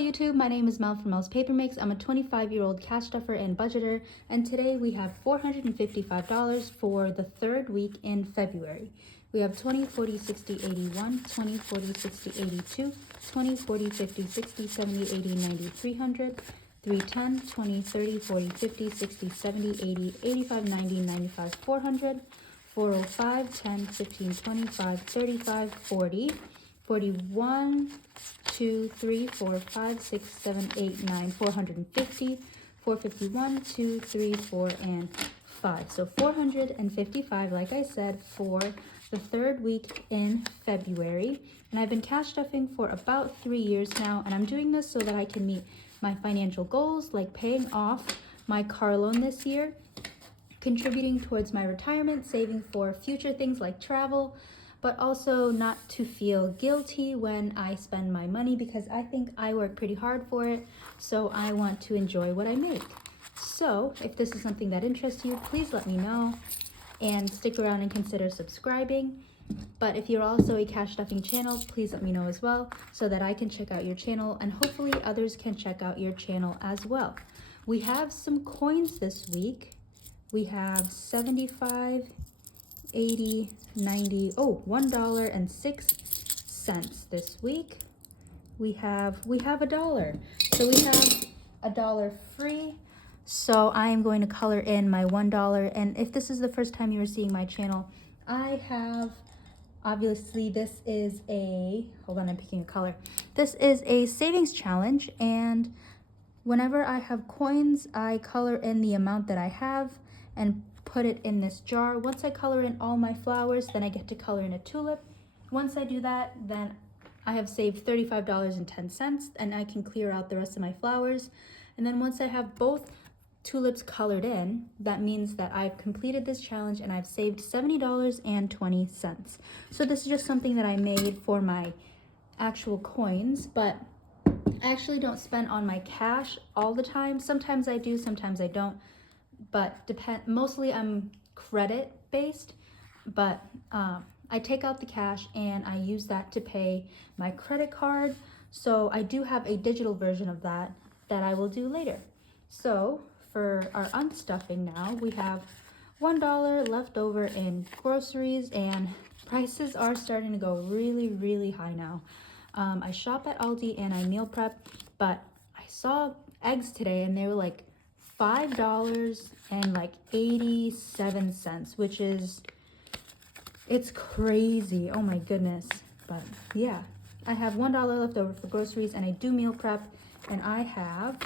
YouTube, my name is Mel from Mel's Paper Mix. I'm a 25-year-old cash stuffer and budgeter, and today we have $455 for the third week in February. We have 20, 40, 60, 81, 20, 40, 60, 82, 20, 40, 50, 60, 70, 80, 90, 300, 310, 20, 30, 40, 50, 60, 70, 80, 85, 90, 95, 400, 405, 10, 15, 25, 35, 40, 41, 2, 3, 4, 5, 6, 7, 8, 9, 450, 451, 2, 3, 4, and 5. So 455, like I said, for the third week in February. And I've been cash stuffing for about 3 years now, and I'm doing this so that I can meet my financial goals, like paying off my car loan this year, contributing towards my retirement, saving for future things like travel, but also not to feel guilty when I spend my money, because I think I work pretty hard for it, so I want to enjoy what I make. So if this is something that interests you, please let me know and stick around and consider subscribing. But if you're also a cash stuffing channel, please let me know as well so that I can check out your channel, and hopefully others can check out your channel as well. We have some coins this week. We have 75, 80, 90, $1.06 this week. We have $1. So we have $1 free. So I am going to color in my $1. And if this is the first time you are seeing my channel, I have, obviously this is a, hold on, I'm picking a color. This is a savings challenge, and whenever I have coins, I color in the amount that I have and put it in this jar. Once I color in all my flowers, then I get to color in a tulip. Once I do that, then I have saved $35.10, and I can clear out the rest of my flowers. And then once I have both tulips colored in, that means that I've completed this challenge and I've saved $70.20. So this is just something that I made for my actual coins, but I actually don't spend on my cash all the time. Sometimes I do, sometimes I don't. But mostly I'm credit based, but I take out the cash and I use that to pay my credit card. So I do have a digital version of that I will do later. So for our unstuffing now, we have $1 left over in groceries, and prices are starting to go really high now. I shop at Aldi and I meal prep, but I saw eggs today and they were like $5.87, which is, it's crazy. Oh my goodness. But yeah, I have $1 left over for groceries, and I do meal prep, and I have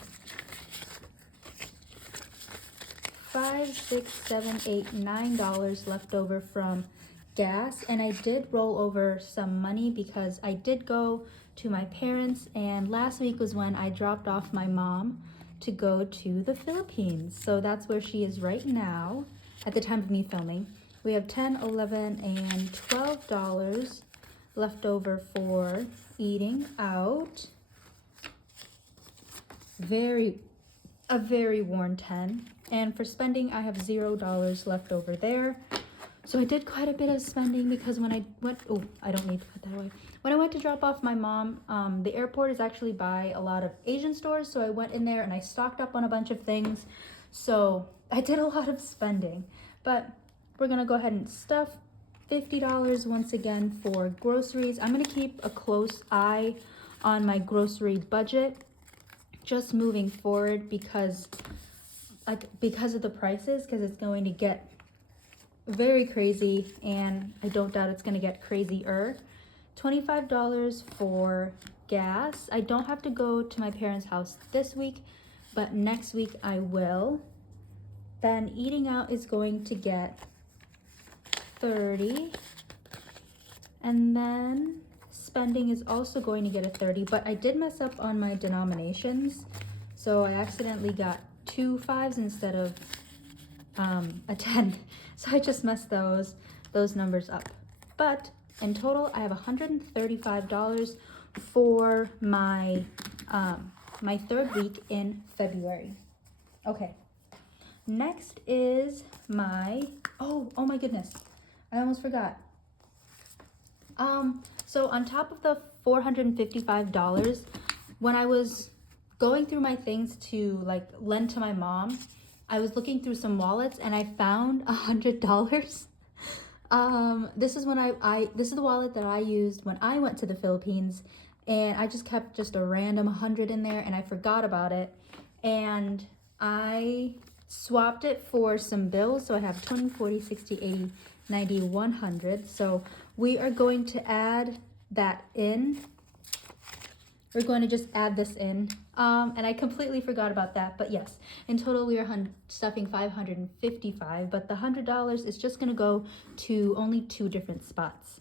5, 6, 7, 8, $9 left over from gas. And I did roll over some money because I did go to my parents, and last week was when I dropped off my mom to go to the Philippines. So that's where she is right now at the time of me filming. We have $10, $11, and $12 left over for eating out. A very worn 10. And for spending, I have $0 left over there. So I did quite a bit of spending because when I went, I don't need to put that away. When I went to drop off my mom, the airport is actually by a lot of Asian stores. So I went in there and I stocked up on a bunch of things. So I did a lot of spending, but we're gonna go ahead and stuff $50 once again for groceries. I'm gonna keep a close eye on my grocery budget just moving forward because of the prices, because it's going to get very crazy, and I don't doubt it's going to get crazier. $25 for gas. I don't have to go to my parents' house this week, but next week I will. Then eating out is going to get $30, and then spending is also going to get a $30, but I did mess up on my denominations, so I accidentally got 2 5s instead of a 10. So I just messed those numbers up. But in total, I have $135 for my my third week in February. Okay. Next is my, oh my goodness, I almost forgot. So on top of the $455, when I was going through my things to like lend to my mom, I was looking through some wallets and I found $100. This is when this is the wallet that I used when I went to the Philippines, and I just kept just a random 100 in there and I forgot about it, and I swapped it for some bills. So I have 20, 40, 60, 80, 90, 100. So we are going to add that in. We're going to just add this in. And I completely forgot about that. But yes, in total we are stuffing 555, but the $100 is just going to go to only 2 different spots.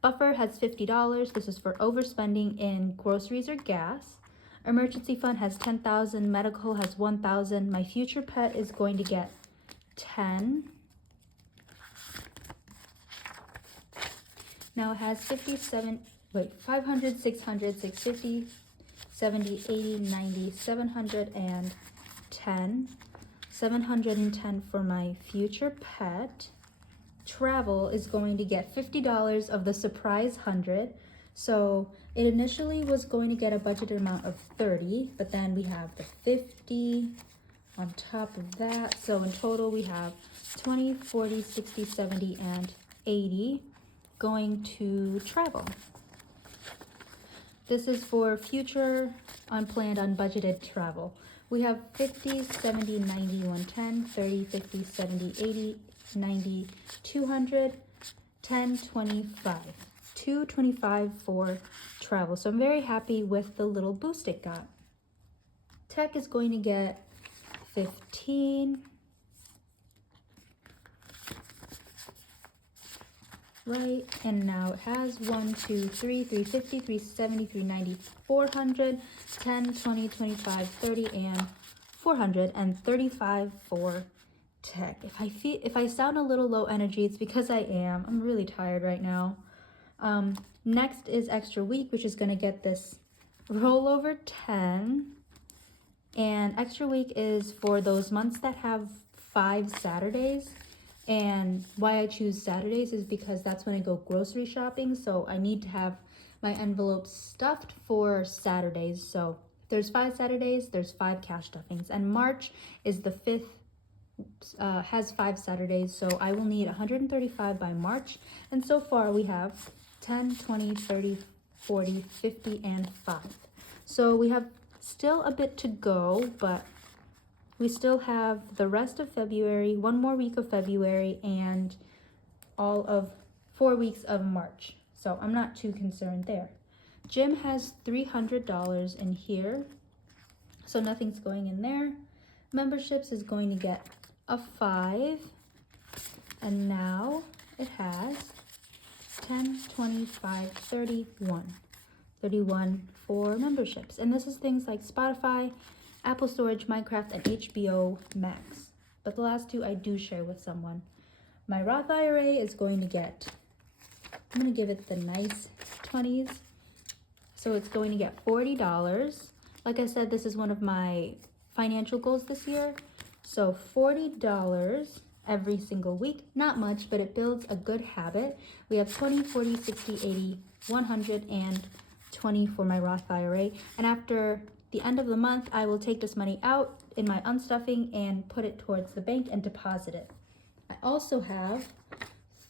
Buffer has $50. This is for overspending in groceries or gas. Emergency fund has 10,000. Medical has 1,000. My future pet is going to get 10. Now it has 500, 600, 650, 70, 80, 90, 710. 710 for my future pet. Travel is going to get $50 of the surprise 100. So it initially was going to get a budgeted amount of 30, but then we have the 50 on top of that. So in total we have 20, 40, 60, 70, and 80 going to travel. This is for future unplanned, unbudgeted travel. We have 50, 70, 90, 110, 30, 50, 70, 80, 90, 200, 10, 25. 225 for travel. So I'm very happy with the little boost it got. Tech is going to get 15. Right, and now it has 1, 2, 3, 350, 370, 390, 400, 10, 20, 25, 30, and 435 for tech. If I sound a little low energy, it's because I am. I'm really tired right now. Next is extra week, which is going to get this rollover 10. And extra week is for those months that have 5 Saturdays. And why I choose Saturdays is because that's when I go grocery shopping. So I need to have my envelopes stuffed for Saturdays. So there's 5 Saturdays, there's 5 cash stuffings. And March is the 5th, has 5 Saturdays. So I will need 135 by March. And so far we have 10, 20, 30, 40, 50, and 5. So we have still a bit to go, but we still have the rest of February, 1 more week of February, and all of 4 weeks of March. So I'm not too concerned there. Gym has $300 in here, so nothing's going in there. Memberships is going to get a 5, and now it has 10, 25, 31. 31 for memberships. And this is things like Spotify, Apple Storage, Minecraft, and HBO Max. But the last 2 I do share with someone. My Roth IRA is going to get, I'm going to give it the nice 20s. So it's going to get $40. Like I said, this is one of my financial goals this year. So $40 every single week. Not much, but it builds a good habit. We have 20, 40, 60, 80, 100, and 20 for my Roth IRA. And after the end of the month, I will take this money out in my unstuffing and put it towards the bank and deposit it. I also have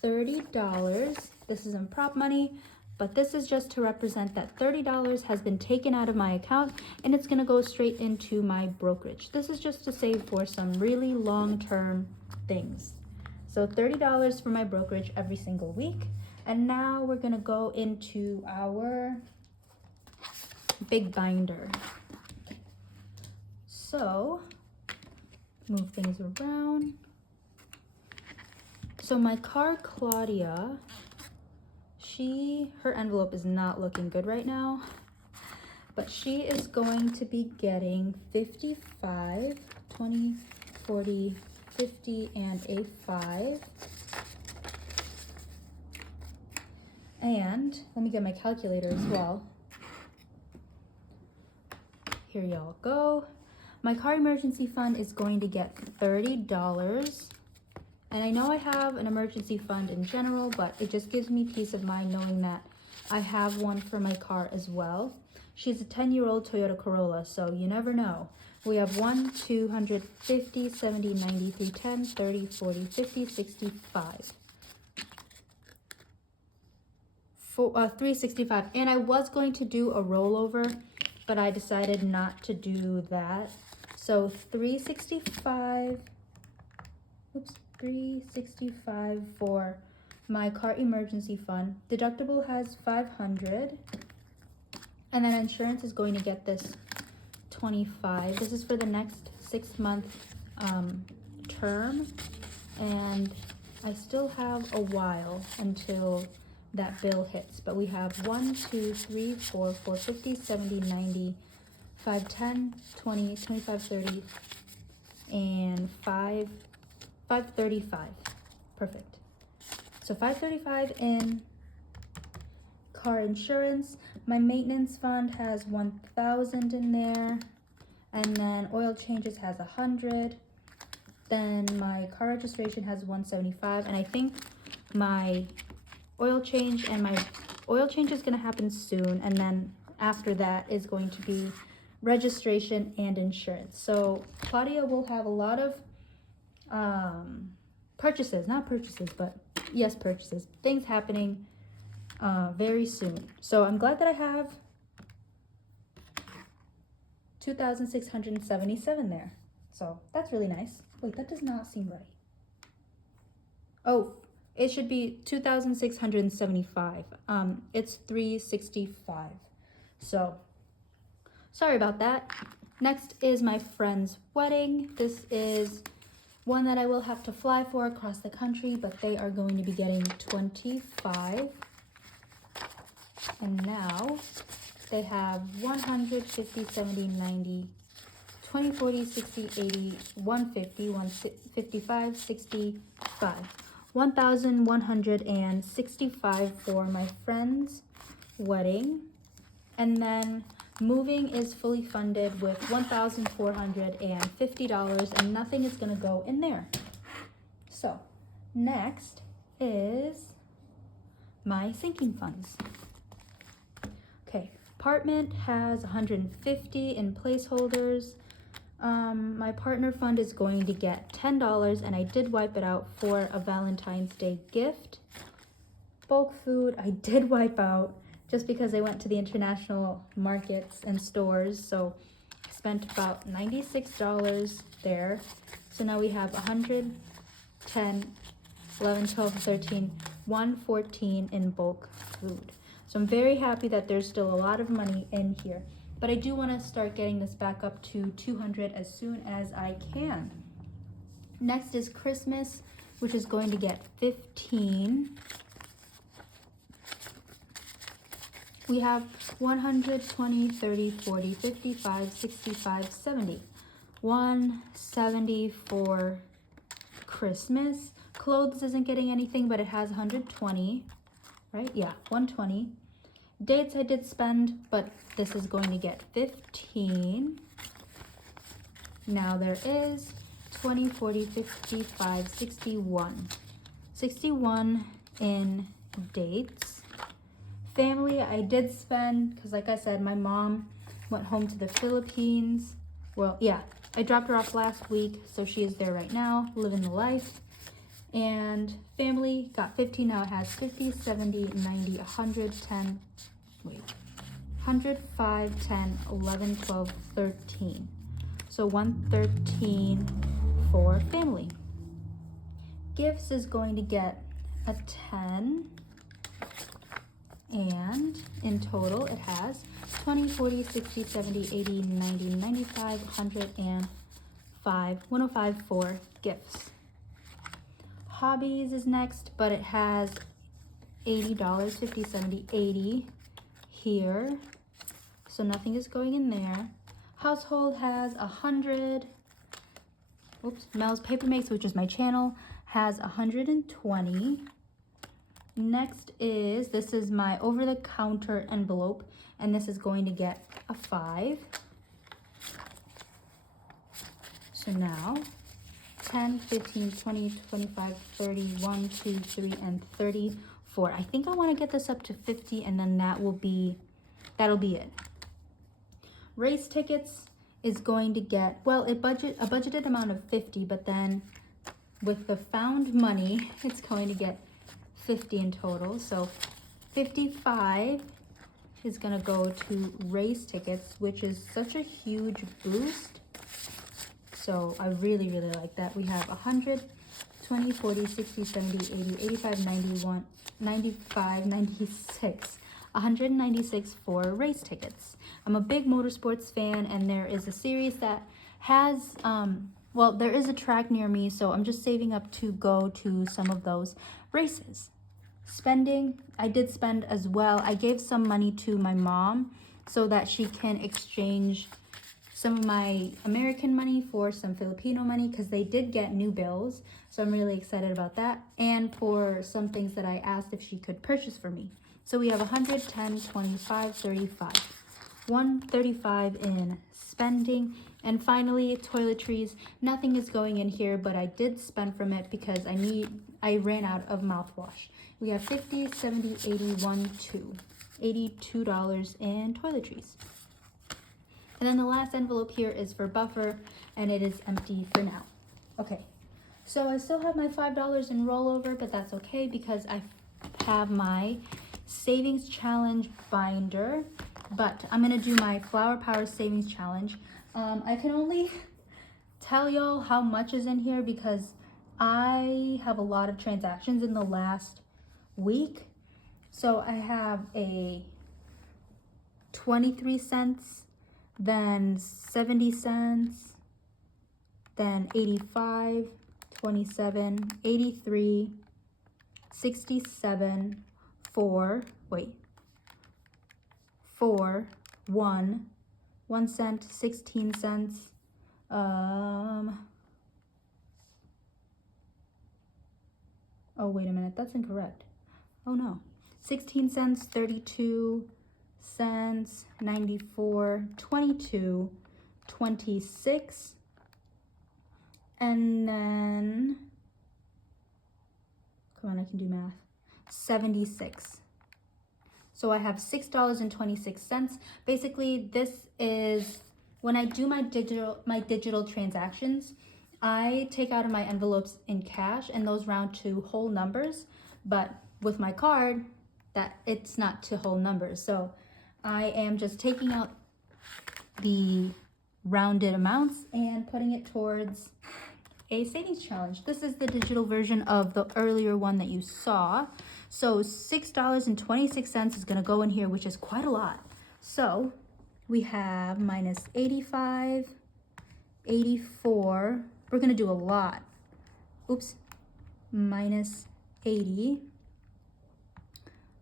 $30. This isn't prop money, but this is just to represent that $30 has been taken out of my account and it's gonna go straight into my brokerage. This is just to save for some really long-term things. So $30 for my brokerage every single week. And now we're gonna go into our big binder. So, move things around. So my car, Claudia, her envelope is not looking good right now, but she is going to be getting 55, 20, 40, 50, and a 5. And let me get my calculator as well. Here y'all go. My car emergency fund is going to get $30. And I know I have an emergency fund in general, but it just gives me peace of mind knowing that I have one for my car as well. She's a 10-year-old Toyota Corolla, so you never know. We have 1, 250, 70, 90, 310, 30, 40, 50, 65. 365. And I was going to do a rollover, but I decided not to do that. So 365, 365 for my car emergency fund. Deductible has 500. And then insurance is going to get this 25. This is for the next 6-month term. And I still have a while until that bill hits. But we have 1, 2, 3, 4, 450, 70, 90, 510, 20, 25, 30, and 535. Perfect. So 535 in car insurance. My maintenance fund has 1,000 in there, and then oil changes has 100. Then my car registration has 175, and I think my oil change is going to happen soon, and then after that is going to be registration and insurance. So Claudia will have a lot of purchases, things happening very soon. So I'm glad that I have 2,677 there. So that's really nice. Wait, that does not seem right. Oh, it should be 2,675. It's 365. So sorry about that. Next is my friend's wedding. This is one that I will have to fly for across the country, but they are going to be getting 25. And now they have 150, 70, 90, 20, 40, 60, 80, 150, 155, 65. 1,165 for my friend's wedding. And then moving is fully funded with $1,450, and nothing is going to go in there. So next is my sinking funds. Okay, apartment has 150 in placeholders. My partner fund is going to get $10, and I did wipe it out for a Valentine's Day gift. Bulk food I did wipe out just because I went to the international markets and stores, so I spent about $96 there. So now we have 110, 11, 12, 13, 114 in bulk food. So I'm very happy that there's still a lot of money in here. But I do want to start getting this back up to 200 as soon as I can. Next is Christmas, which is going to get 15. We have 120, 30, 40, 55, 65, 70. 170 for Christmas. Clothes isn't getting anything, but it has 120, right? Yeah, 120. Dates I did spend, but this is going to get 15. Now there is 20, 40, 55, 61. 61 in dates. Family I did spend, because like I said, my mom went home to the Philippines. Well, yeah, I dropped her off last week, so she is there right now, living the life. And family got 15, now it has 50, 70, 90, 110, 105, 10, 11, 12, 13. So 113 for family. Gifts is going to get a 10. And in total, it has 20, 40, 60, 70, 80, 90, 95, 105 for gifts. Hobbies is next, but it has $80, 50, 70, 80 here. So nothing is going in there. Household has 100. Mel's Paper Makes, which is my channel, has 120. Next is, this is my over-the-counter envelope, and this is going to get a 5. So now, 10, 15, 20, 25, 30, 1, 2, 3, and 34. I think I want to get this up to 50, and then that'll be it. Race tickets is going to get, well, a budgeted amount of 50, but then with the found money, it's going to get 50 in total. So 55 is gonna go to race tickets, which is such a huge boost. So I really, really like that. We have 100, 20, 40, 60, 70, 80, 85, 91, 95, 96. 196 for race tickets. I'm a big motorsports fan, and there is a series that has, well, there is a track near me, so I'm just saving up to go to some of those races. Spending, I did spend as well. I gave some money to my mom so that she can exchange some of my American money for some Filipino money, because they did get new bills. So I'm really excited about that. And for some things that I asked if she could purchase for me. So we have 100, 10, 25, 35. 135 in spending. And finally, toiletries. Nothing is going in here, but I did spend from it because I ran out of mouthwash. We have 50, 70, 81, 2. $82 in toiletries. And then the last envelope here is for buffer, and it is empty for now. Okay, so I still have my $5 in rollover, but that's okay because I have my savings challenge binder. But I'm gonna do my Flower Power savings challenge. I can only tell y'all how much is in here because I have a lot of transactions in the last week. So I have a 23 cents, then 70 cents, then 85, 27, 83, 67, 4, 1 cent, 16 cents, oh, wait a minute, that's incorrect. Oh no, 16 cents, 32 cents, 94, 22, 26, and then, come on, I can do math, 76. So I have $6.26. Basically, this is when I do my digital transactions, I take out of my envelopes in cash and those round to whole numbers, but with my card, that it's not to whole numbers. So I am just taking out the rounded amounts and putting it towards a savings challenge. This is the digital version of the earlier one that you saw. So $6.26 is gonna go in here, which is quite a lot. So we have minus 85, 84. We're gonna do a lot. Oops, minus 80.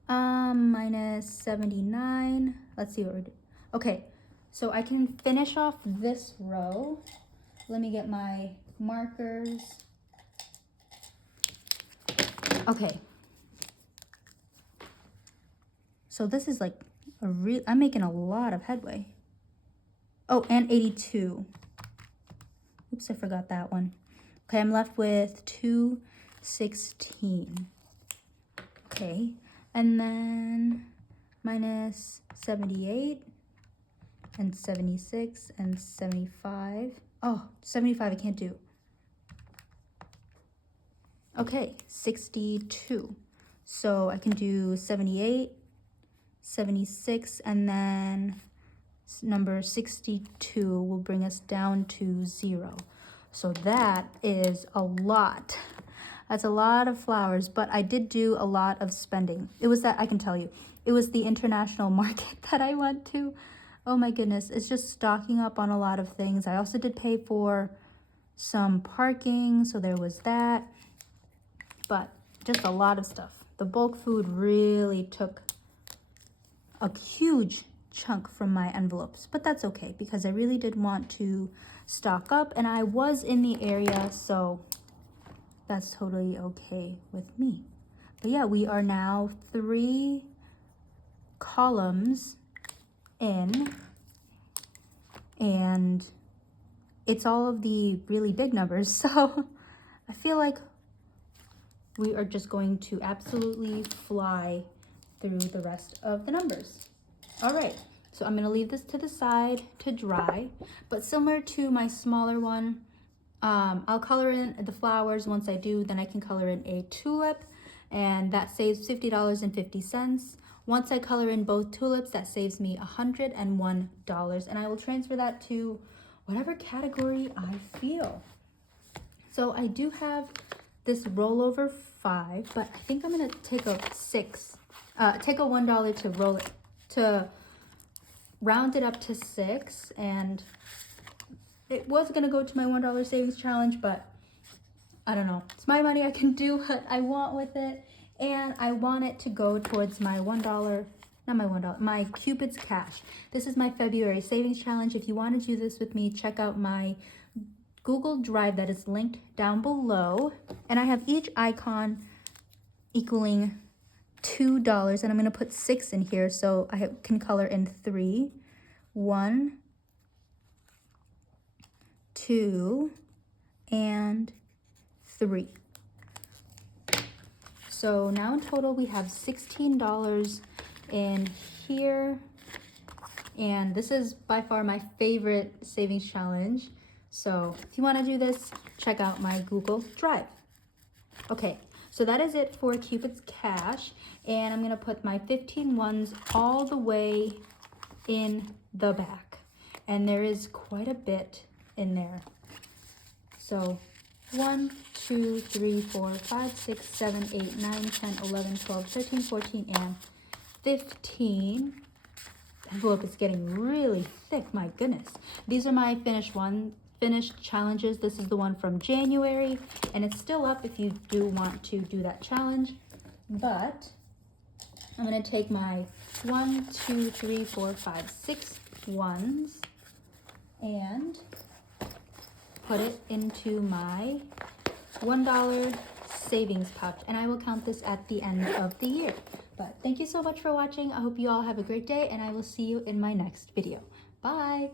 Minus 79. Let's see what we're doing. Okay, so I can finish off this row. Let me get my markers. Okay. So this is like I'm making a lot of headway. Oh, and 82. Oops, I forgot that one. Okay, I'm left with 216. Okay, and then minus 78 and 76 and 75. Oh, 75 I can't do. Okay, 62. So I can do 78, 76, and then number 62 will bring us down to 0. So that is a lot. That's a lot of flowers, but I did do a lot of spending. It was that, I can tell you, it was the international market that I went to. Oh my goodness, it's just stocking up on a lot of things. I also did pay for some parking, so there was that, but just a lot of stuff. The bulk food really took a huge chunk from my envelopes, but that's okay because I really did want to stock up and I was in the area, so that's totally okay with me. But yeah, we are now 3 columns in, and it's all of the really big numbers, so I feel like we are just going to absolutely fly through the rest of the numbers. All right, So I'm gonna leave this to the side to dry, but similar to my smaller one, I'll color in the flowers. Once I do, then I can color in a tulip, and that saves $50.50. Once I color in both tulips, that saves me $101, and I will transfer that to whatever category I feel. So I do have this rollover 5, but I think I'm gonna take a 6, take a $1 to roll it, to round it up to 6, and it was gonna go to my $1 savings challenge, but I don't know. It's my money. I can do what I want with it, and I want it to go towards my $1, not my $1, my Cupid's Cash. This is my February savings challenge. If you want to do this with me, check out my Google Drive that is linked down below, and I have each icon equaling $2, and I'm going to put 6 in here so I can color in 3, 1, 2, and 3. So now in total we have $16 in here, and this is by far my favorite savings challenge. So if you want to do this, check out my Google Drive. Okay, so that is it for Cupid's Cash, and I'm going to put my 15 ones all the way in the back, and there is quite a bit in there. So 1, 2, 3, 4, 5, 6, 7, 8, 9, 10, 11, 12, 13, 14, and 15. The envelope is getting really thick, my goodness. These are my finished challenges. This is the one from January, and it's still up if you do want to do that challenge. But I'm going to take my 1, 2, 3, 4, 5, 6 ones and put it into my $1 savings pouch, and I will count this at the end of the year. But thank you so much for watching. I hope you all have a great day, and I will see you in my next video. Bye!